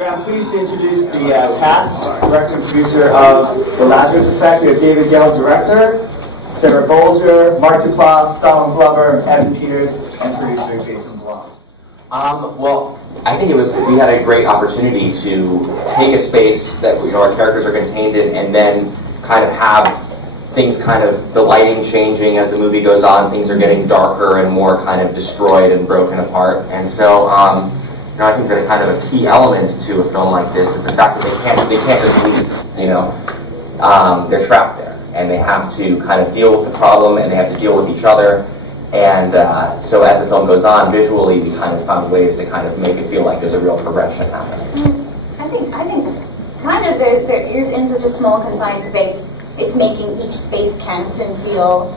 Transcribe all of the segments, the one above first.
I'm pleased to introduce the cast, director and producer of The Lazarus Effect. We have David Gelb, director, Sarah Bolger, Mark Duplass, Donald Glover, Evan Peters, and producer Jason Blum. Well, I think we had a great opportunity to take a space that our characters are contained in, and then kind of have things the lighting changing as the movie goes on. Things are getting darker and more kind of destroyed and broken apart, and so. I think that kind of a key element to a film like this is the fact that they can't just leave. They're trapped there, and they have to kind of deal with the problem, and they have to deal with each other. And so as the film goes on, visually, we kind of found ways to kind of make it feel like there's a real progression happening. I think kind of there's in such a small confined space, it's making each space count and feel.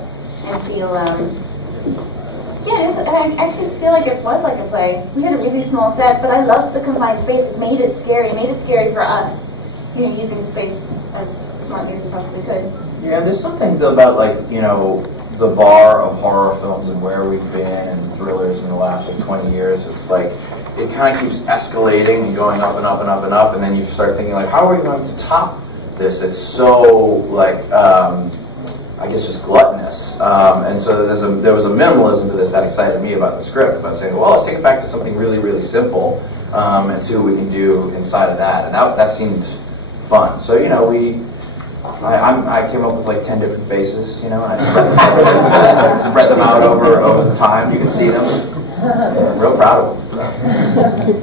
Yeah, I actually feel like it was like a play. We had a really small set, but I loved the confined space. It made it scary. It made it scary for us, using the space as smartly as we possibly could. Yeah, there's something about, the bar of horror films and where we've been and thrillers in the last, 20 years. It's like, it kind of keeps escalating and going up and up and up and up, and then you start thinking, how are we going to top this? It's so, I guess just gluttonous, and so there was a minimalism to this that excited me about the script, about saying, well, let's take it back to something really, really simple, and see what we can do inside of that, and that seemed fun. So, I came up with 10 different faces, and I spread them out over the time. You can see them. I'm real proud of them.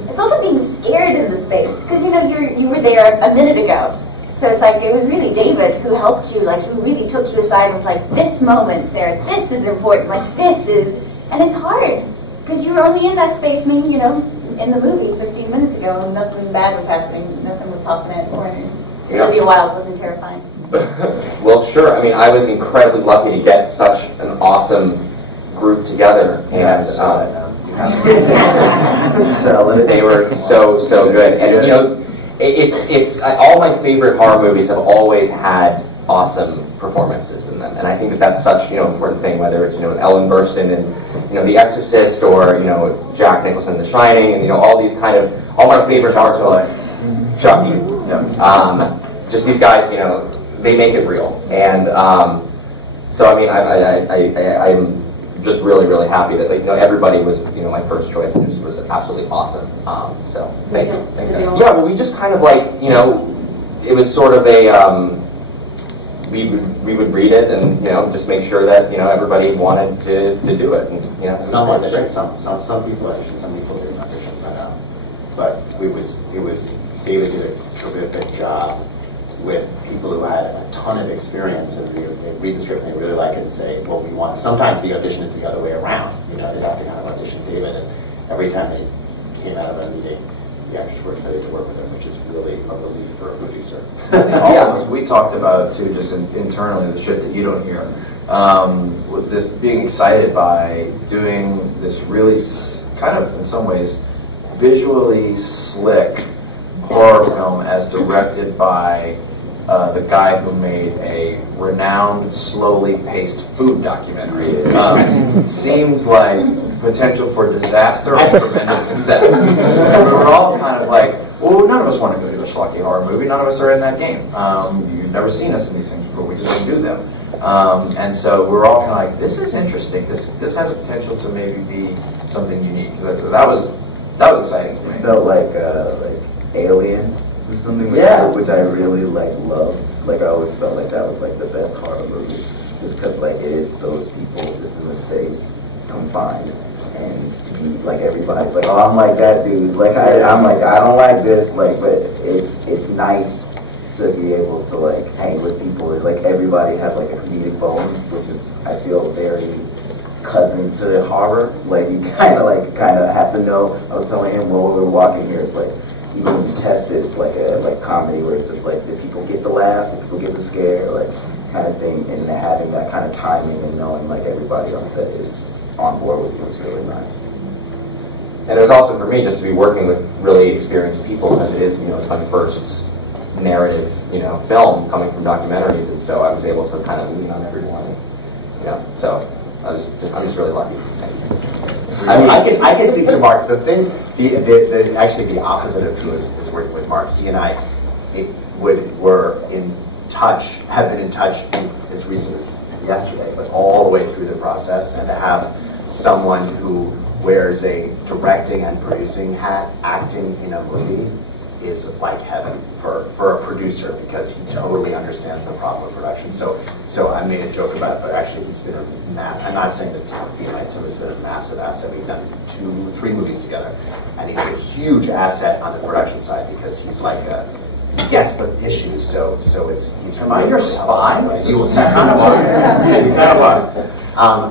It's also being scared in the space, because you were there a minute ago. So it's it was really David who helped you, who really took you aside and was like, this moment, Sarah, this is important, and it's hard, because you were only in that space, maybe, in the movie 15 minutes ago, and nothing bad was happening, nothing was popping out of corners. Olivia Wilde wasn't terrifying. Well, sure, I was incredibly lucky to get such an awesome group together, and they were so good, and It's all my favorite horror movies have always had awesome performances in them, and I think that's such an important thing. Whether it's Ellen Burstyn in The Exorcist, or Jack Nicholson in The Shining, and all these all my favorite horror films. Chucky, just these guys, they make it real, and so I'm just really, really happy that everybody was my first choice, and it was absolutely awesome. So thank you. Yeah, well, we just it was sort of a we would read it and just make sure that everybody wanted to do it. And, some auditioned, some people auditioned, some people didn't audition, but it was David did a terrific job with people who had a ton of experience, and they read the script and they really like it and say, well, we want. Sometimes the audition is the other way around. They have to kind of audition David, and every time they came out of a meeting, the actors were excited to work with him, which is really a relief for a producer. All of us, we talked about too, just internally, the shit that you don't hear, with this being excited by doing this really kind of, in some ways, visually slick horror film as directed by the guy who made a renowned, slowly paced food documentary. Seems like potential for disaster and tremendous success. And we were all kind of well, none of us want to go do a schlocky horror movie. None of us are in that game. You've never seen us in these things before. We just don't do them. And so we're all kind of this is interesting. This has a potential to maybe be something unique. So that was exciting to me. It felt like Alien or something like that, which I really loved. I always felt like that was the best horror movie, just because it is those people just in the space confined, and everybody's oh, I'm like that dude, I'm I don't like this, but it's nice to be able to hang with people. Everybody has a comedic bone, which is, I feel, very cousin to horror. You kind of have to know. I was telling him when we were walking here, it's even when you test it, it's a comedy where it's just did people get the laugh, did people get the scare, kind of thing, and having that kind of timing and knowing everybody on set is on board with you is really nice. And it was also for me just to be working with really experienced people, because it is it's my first narrative film coming from documentaries, and so I was able to kind of lean on everyone. So I'm just really lucky. I can speak to Mark. The thing, actually the opposite of true is working with Mark. He and I were in touch, have been in touch as recent as yesterday, but all the way through the process, and to have someone who wears a directing and producing hat acting in a movie is like heaven for a producer, because he totally understands the problem of production. So I made a joke about it, but actually he's been I'm not saying this to be nice to him, he's been a massive asset. We've done 2-3 movies together, and he's a huge asset on the production side, because he's like he gets the issues, so he's. Am I your spy? You kind of are. Yeah, you kind of are.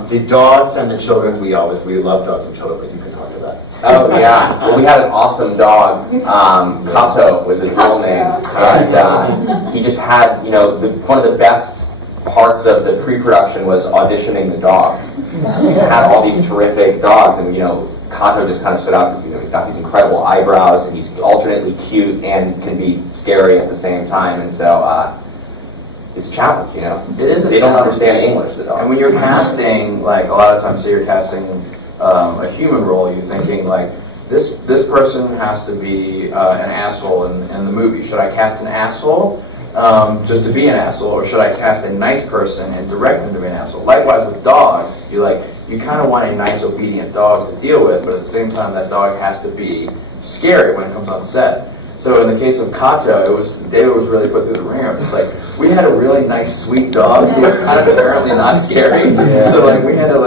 The dogs and the children, we love dogs and children, but you can talk about. Oh yeah, well, we had an awesome dog. Kato was his real name, and he just had, one of the best parts of the pre-production was auditioning the dogs. We just had all these terrific dogs, and Kato just kind of stood out because he's got these incredible eyebrows, and he's alternately cute and can be scary at the same time, and so it's a challenge, It is. They don't understand English, the dogs. And when you're casting, like a lot of times, say you're casting a human role, you're thinking like, this person has to be an asshole in the movie. Should I cast an asshole just to be an asshole, or should I cast a nice person and direct them to be an asshole? Likewise with dogs, you kind of want a nice, obedient dog to deal with, but at the same time, that dog has to be scary when it comes on set. So in the case of Kato, David was really put through the ringer. It's like, we had a really nice, sweet dog who was kind of inherently not scary. Yeah. So we had to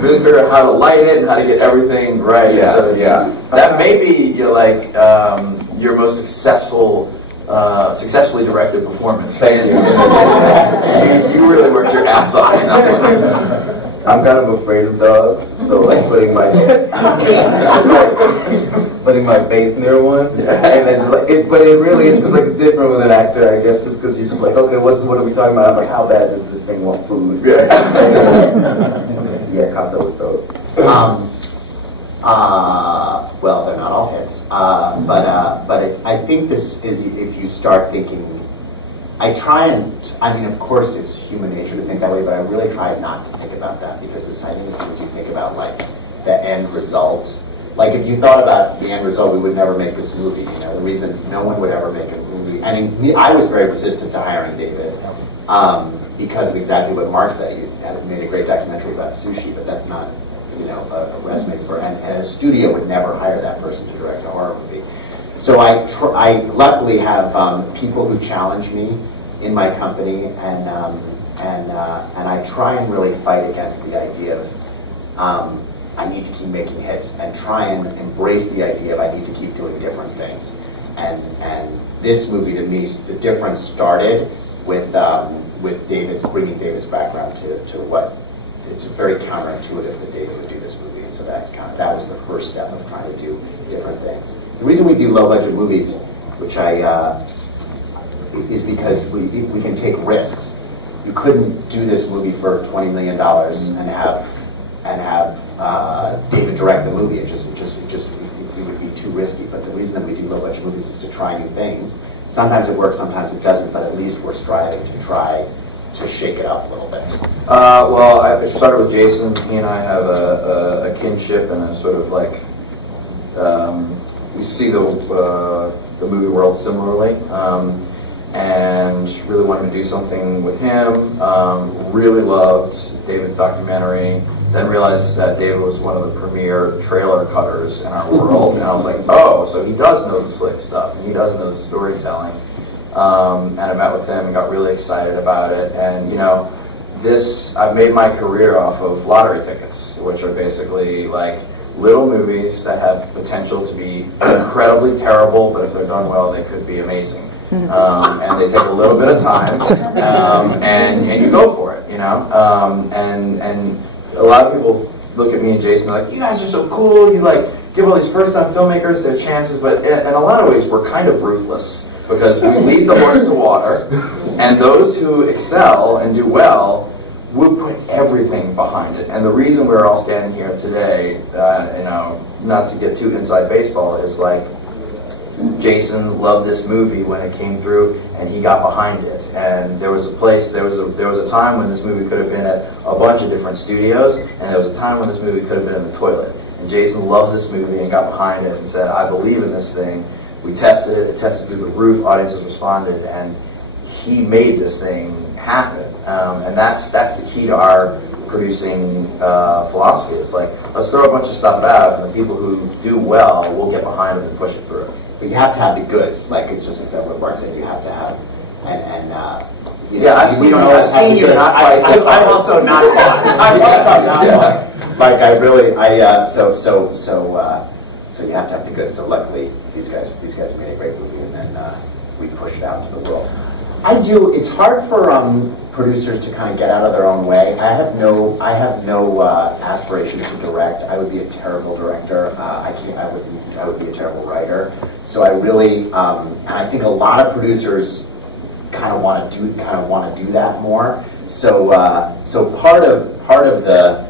really figure out how to light it and how to get everything right. Yeah, so that may be your most successfully directed performance. Thank you. You really worked your ass off in that one. I'm kind of afraid of dogs, so putting my face near one, and then but it really is because it's different with an actor, I guess, just because you're just like, okay, what are we talking about? I'm like, how bad does this thing want food? Yeah, Kato was dope. Well, they're not all hits, but I think this is, if you start thinking. Of course it's human nature to think that way, but I really try not to think about that, because I think as soon as you think about the end result, if you thought about the end result, we would never make this movie. The reason no one would ever make a movie, I was very resistant to hiring David because of exactly what Mark said. You made a great documentary about sushi, but that's not a resume for, and a studio would never hire that person to direct a horror movie. So I luckily have people who challenge me in my company, and I try and really fight against the idea of I need to keep making hits, and try and embrace the idea of I need to keep doing different things. And this movie, to me, the difference started with bringing David's background to what. It's very counterintuitive that David would do this movie, and so that was the first step of trying to do different things. The reason we do low-budget movies, which is because we can take risks. You couldn't do this movie for $20 million and have David direct the movie. It would be too risky. But the reason that we do low-budget movies is to try new things. Sometimes it works, sometimes it doesn't. But at least we're striving to try to shake it up a little bit. Well, I started with Jason. He and I have a kinship and a sort of we see the movie world similarly, and really wanted to do something with him. Really loved David's documentary. Then realized that David was one of the premier trailer cutters in our world, and I was like, oh, so he does know the slick stuff, and he does know the storytelling. And I met with him and got really excited about it. And I've made my career off of lottery tickets, which are basically little movies that have potential to be incredibly terrible, but if they're done well, they could be amazing. And they take a little bit of time, and you go for it, and a lot of people look at me and Jason and are like, you guys are so cool, you give all these first-time filmmakers their chances, but in a lot of ways, we're kind of ruthless. Because we lead the horse to water, and those who excel and do well will put everything behind it. And the reason we're all standing here today, not to get too inside baseball, is Jason loved this movie when it came through, and he got behind it. And there was a time when this movie could have been at a bunch of different studios, and there was a time when this movie could have been in the toilet. And Jason loves this movie and got behind it and said, I believe in this thing. We tested it, it tested through the roof, audiences responded, and he made this thing happen. And that's the key to our producing philosophy. It's like, let's throw a bunch of stuff out, and the people who do well will get behind it and push it through. But you have to have the goods. Like, it's just exactly what Mark said. You have to have, you know, yeah, I've seen you not fight. I'm also not fun. I'm also not fun. Like, so you have to have the goods. So luckily, these guys made a great movie, and then we pushed it out to the world. It's hard for producers to kind of get out of their own way. I have no aspirations to direct. I would be a terrible director. I would be a terrible writer. So I really, and I think a lot of producers kind of want to do that more. So part of the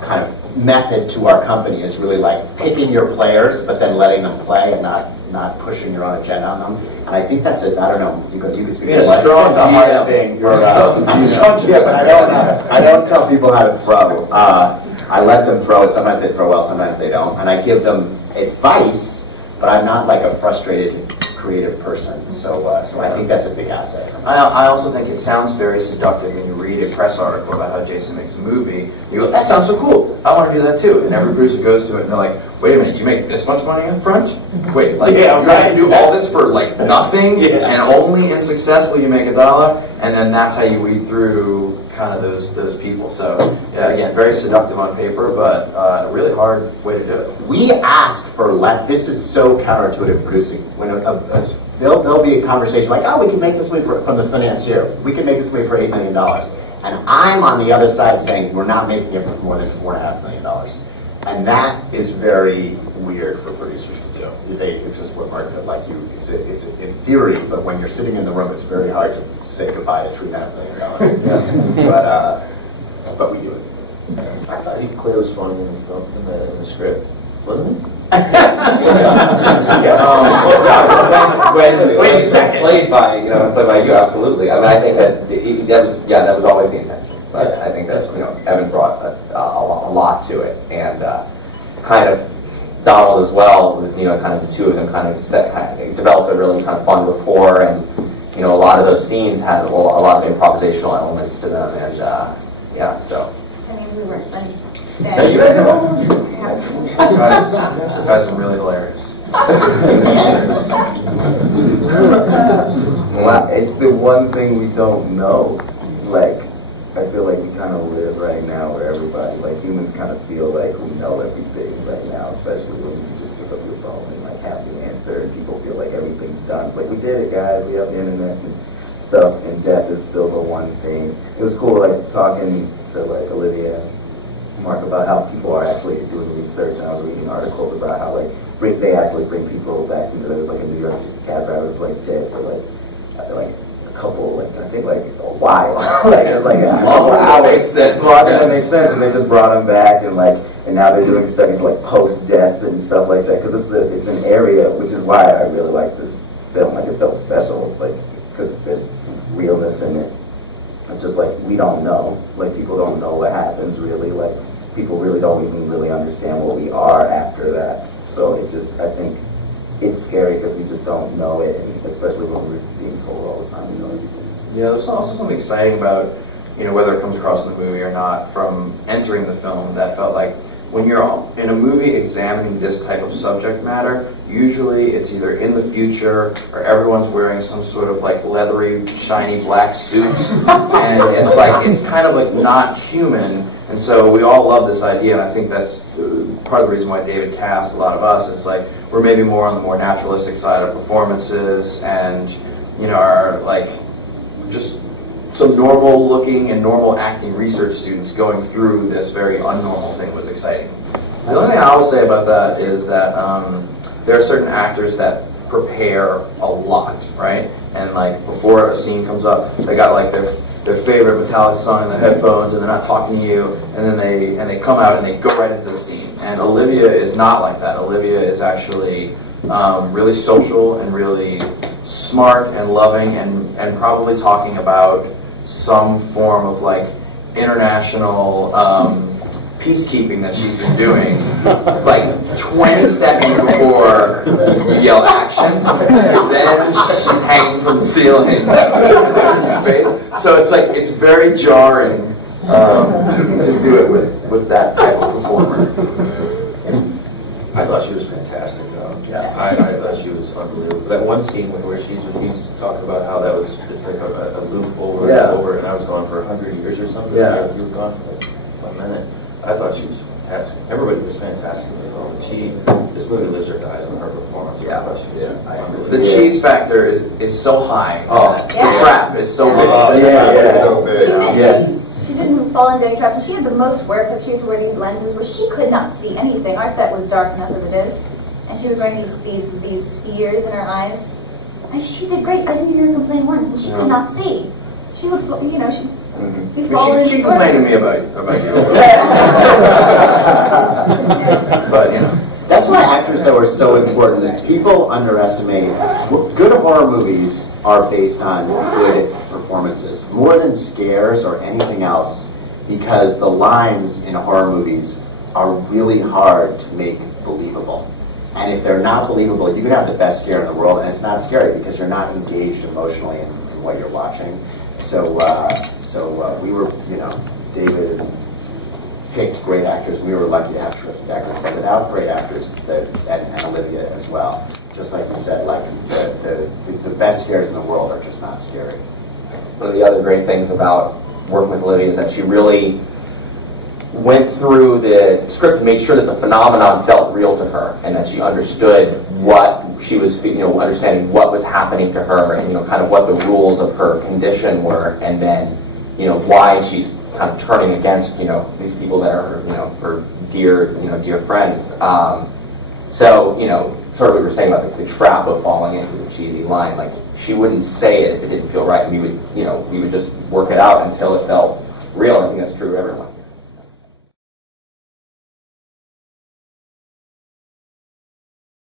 kind of method to our company is really like picking your players, but then letting them play and not pushing your own agenda on them. And I think that's it. I don't know. You could speak. Yeah, strong it's a hard thing. I'm strong GM, but I don't tell people how to throw. I let them throw. Sometimes they throw well, sometimes they don't, and I give them advice. But I'm not like a frustrated creative person. So I think that's a big asset. I also think it sounds very seductive when you read a press article about how Jason makes a movie. You go, that sounds so cool. I want to do that too. And every producer goes to it and they're like, wait a minute, you make this much money up front? Wait, like you have to do all this for like nothing, and only in success will you make $1, and then that's how you weed through kind of those people. So yeah, again, very seductive on paper, but a really hard way to do it. We ask for this is so counterintuitive producing. When there'll be a conversation like, oh, we can make this movie from the financier. We can make this movie for $8 million. And I'm on the other side saying, we're not making it for more than $4.5 million. And that is very weird for producers to do. It's just what Mark said, it's in theory, but when you're sitting in the room, it's very hard to say goodbye to $3.5 million. But we do it. I thought he clearly was funny in the film, in the script. Wasn't he? Wait a second. Played by you, absolutely. I mean, I think that was always the intention. But I think that's Evan brought a lot to it, and kind of Donald as well. Kind of the two of them kind of developed a really kind of fun rapport, and a lot of those scenes had a lot of improvisational elements to them, and so. That means we weren't funny. No, you guys are. You guys are really hilarious. Well, it's the one thing we don't know. Like, I feel like we kind of live right now where everybody, like humans kind of feel like we know everything right now, especially when you can just pick up your phone and like have the answer, and people feel like everything's done. It's like, we did it, guys. We have the internet and stuff, and death is still the one thing. It was cool, like, talking to like Olivia and Mark about how people are actually doing research, and I was reading articles about how like they actually bring people back into. There was like a New York cab driver who was like dead for like a couple, I think like a while, like it was like a couple hours. Makes sense. Well, I think that makes sense, and they just brought him back, and now they're doing studies like post-death and stuff like that, because it's an area, which is why I really like this film. Like, it felt special. It's like, because there's realness in it. It's just like, we don't know. Like, people don't know what happens really. Like, people really don't even really understand what we are after that. So I think it's scary because we just don't know it, and especially when we're being told all the time we know everything. Yeah, there's also something exciting about, whether it comes across in the movie or not, from entering the film, that felt like when you're in a movie examining this type of subject matter, usually it's either in the future or everyone's wearing some sort of like leathery, shiny black suit, and it's kind of like not human. And so we all love this idea, and I think that's part of the reason why David cast a lot of us. Is like, we're maybe more on the more naturalistic side of performances, and are like just some normal looking and normal acting research students going through this very unnormal thing was exciting. The only thing I will say about that is that there are certain actors that prepare a lot, right? And like before a scene comes up, they got like their favorite Metallica song in their headphones, and they're not talking to you, and then they come out and they go right into the scene. And Olivia is not like that. Olivia is actually really social and really smart and loving, and probably talking about some form of like international peacekeeping that she's been doing like 20 seconds before you yell action, and then she's hanging from the ceiling. So it's like, it's very jarring to do it with that type of performer. I thought she was fantastic, though. Yeah. I thought she was unbelievable. That one scene where she's talking about how that was, it's like a loop over and over, and I was gone for 100 years or something. Yeah. You were gone for like 1 minute. I thought she was fantastic. Everybody was fantastic in this film. This movie lives or dies on her performance. Yeah. I thought she was unbelievable. The cheese factor is so high. The trap is so big. It's so big. She didn't fall into any traps. So she had the most work, but she had to wear these lenses where she could not see anything. Our set was dark enough as it is, and she was wearing these spheres in her eyes, and she did great. I didn't hear her complain once, and she could not see. She would, you know, she She complained to me about you. But you know, that's why actors though are so important. People underestimate. Good horror movies are based on good performances, more than scares or anything else, because the lines in horror movies are really hard to make believable. And if they're not believable, you could have the best scare in the world, and it's not scary because you're not engaged emotionally in what you're watching. So we were, you know, David picked great actors. We were lucky to have terrific actors, but without great actors, and Olivia as well. Just like you said, like the best scares in the world are just not scary. One of the other great things about working with Olivia is that she really went through the script and made sure that the phenomenon felt real to her, and that she understood what she was, you know, understanding what was happening to her, and, you know, kind of what the rules of her condition were, and then, you know, why she's kind of turning against, you know, these people that are, you know, her dear friends. So, you know, sort of what we were saying about the trap of falling into the cheesy line, like, she wouldn't say it if it didn't feel right, and we would just work it out until it felt real. I think that's true of everyone.